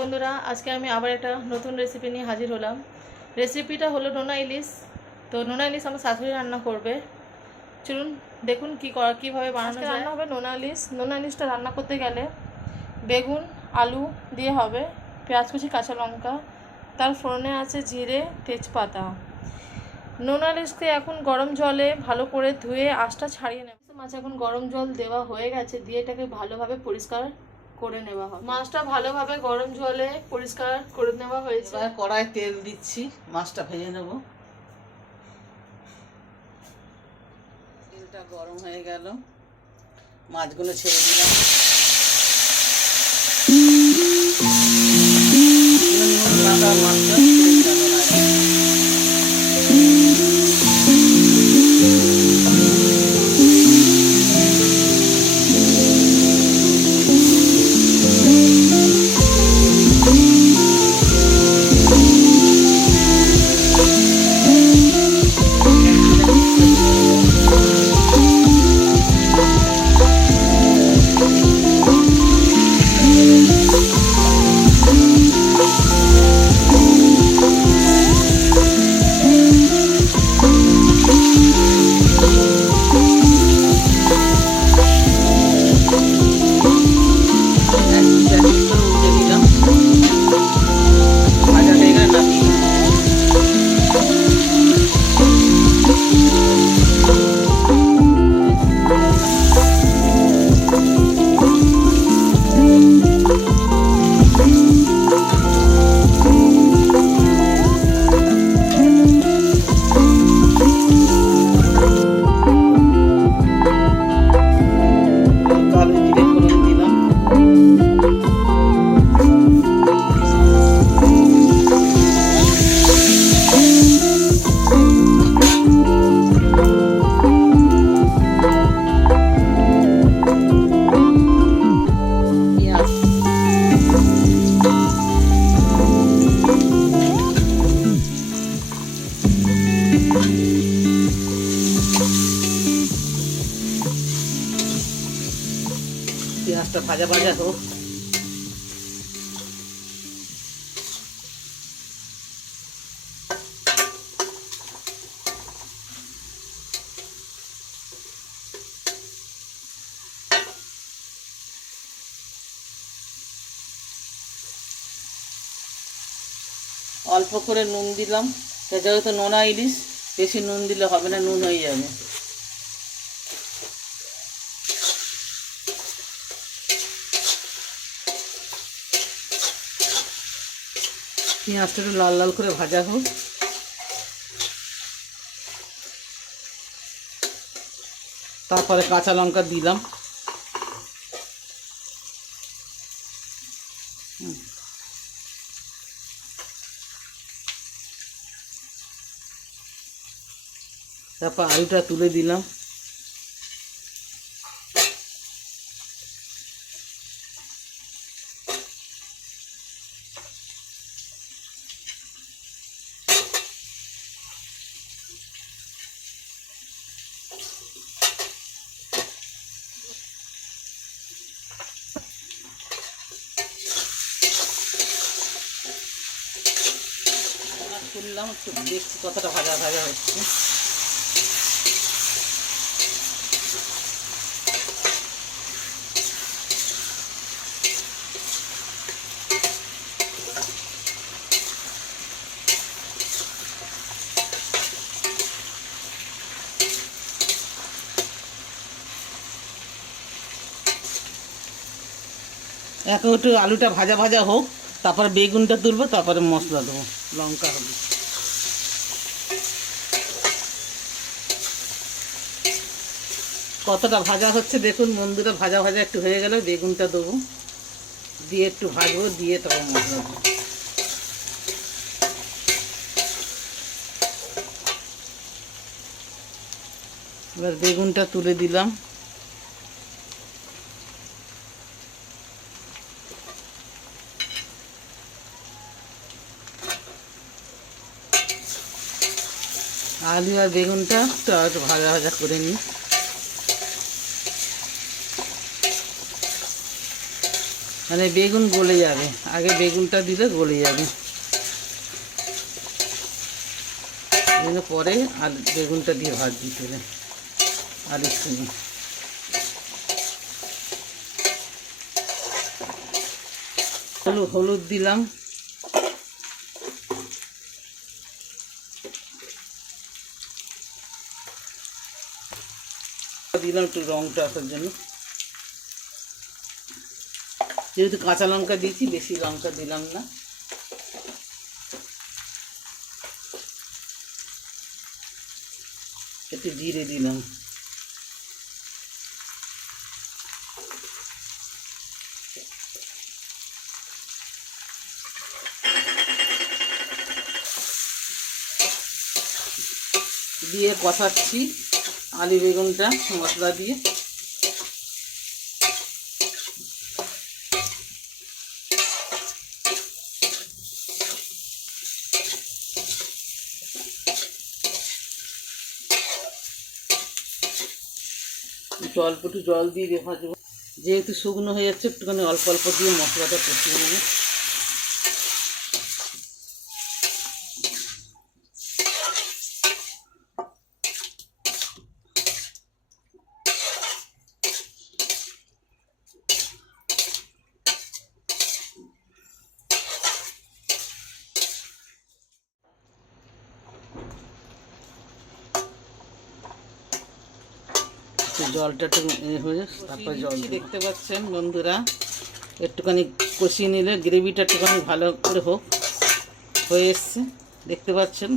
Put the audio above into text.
বন্ধুরা, আজকে আমি আবার একটা নতুন রেসিপি নিয়ে হাজির হলাম। রেসিপিটা হলো নোনা ইলিশ। তো নোনা ইলিশ আমার শাশুড়ি রান্না করবে। চলুন দেখুন কীভাবে বানানো যায়। রান্না হবে নোনা ইলিশ। নোনা ইলিশটা রান্না করতে গেলে বেগুন, আলু দিয়ে হবে, পেঁয়াজ কুচি, কাঁচা লঙ্কা, তার ফোড়নে আছে জিরে, তেজপাতা। নোনা ইলিশকে এখন গরম জলে ভালো করে ধুয়ে আঁশটা ছাড়িয়ে নেবে। মাছ এখন গরম জল দেওয়া হয়ে গেছে, দিয়ে এটাকে ভালোভাবে পরিষ্কার করে নেওয়া হবে। মাছটা ভালোভাবে গরম জলে পরিষ্কার করে নেওয়া হয়েছে। এবার কড়াই তেল দিচ্ছি, মাছটা ভেজে নেব। তেলটা গরম হয়ে গেল, মাছগুলো ছেড়ে দিলাম। মাছটা ছেড়ে দিলাম। পেঁয়াজটা ভাজা ভাজা হোক। অল্প করে নুন দিলাম, যেহেতু নোনা ইলিশ, বেশি নুন দিলে হবে না, নুন হয়ে যাবে। পেঁয়াজটা একটু লাল লাল করে ভাজা হোক। তারপরে কাঁচা লঙ্কা দিলাম। তারপর আলুটা তুলে দিলাম। তুললাম, দেখছি কতটা ভাজা ভাজা হচ্ছে। এখন একটু আলুটা ভাজা ভাজা হোক, তারপরে বেগুনটা তুলবো, তারপরে মশলা দেবো, লঙ্কা হবে। কতটা ভাজা হচ্ছে দেখুন বন্ধুরা, ভাজা ভাজা একটু হয়ে গেলে বেগুনটা দেবো, দিয়ে একটু ভাজবো, দিয়ে তারপর মশলা দেবো। এবার বেগুনটা তুলে দিলাম। আলু আর বেগুনটা একটু ভাজা ভাজা করে নিই। মানে বেগুন গলে যাবে, আগে বেগুনটা দিলে গলে যাবে, পরে আর বেগুনটা দিয়ে ভাজবি তেলে আলুর সঙ্গে। হলুদ দিলাম, দিলাম একটু রংটা আসার জন্য, যেহেতু কাঁচা লঙ্কা দিয়েছি বেশি লঙ্কা দিলাম না। একটু জিরে দিলাম, দিয়ে কষাচ্ছি আলু বেগুনটা মশলা দিয়ে। অল্প একটু জল দিয়ে ভাজবো, যেহেতু শুকনো হয়ে যাচ্ছে একটুখানি অল্প অল্প দিয়ে মশলাটা কষিয়ে নেবো। জলটা একটু হয়ে তারপরে জল দেখতে পাচ্ছেন বন্ধুরা, একটুখানি কষিয়ে নিলে গ্রেভিটা একটুখানি ভালো করে হোক, হয়ে এসছে দেখতে পাচ্ছেন।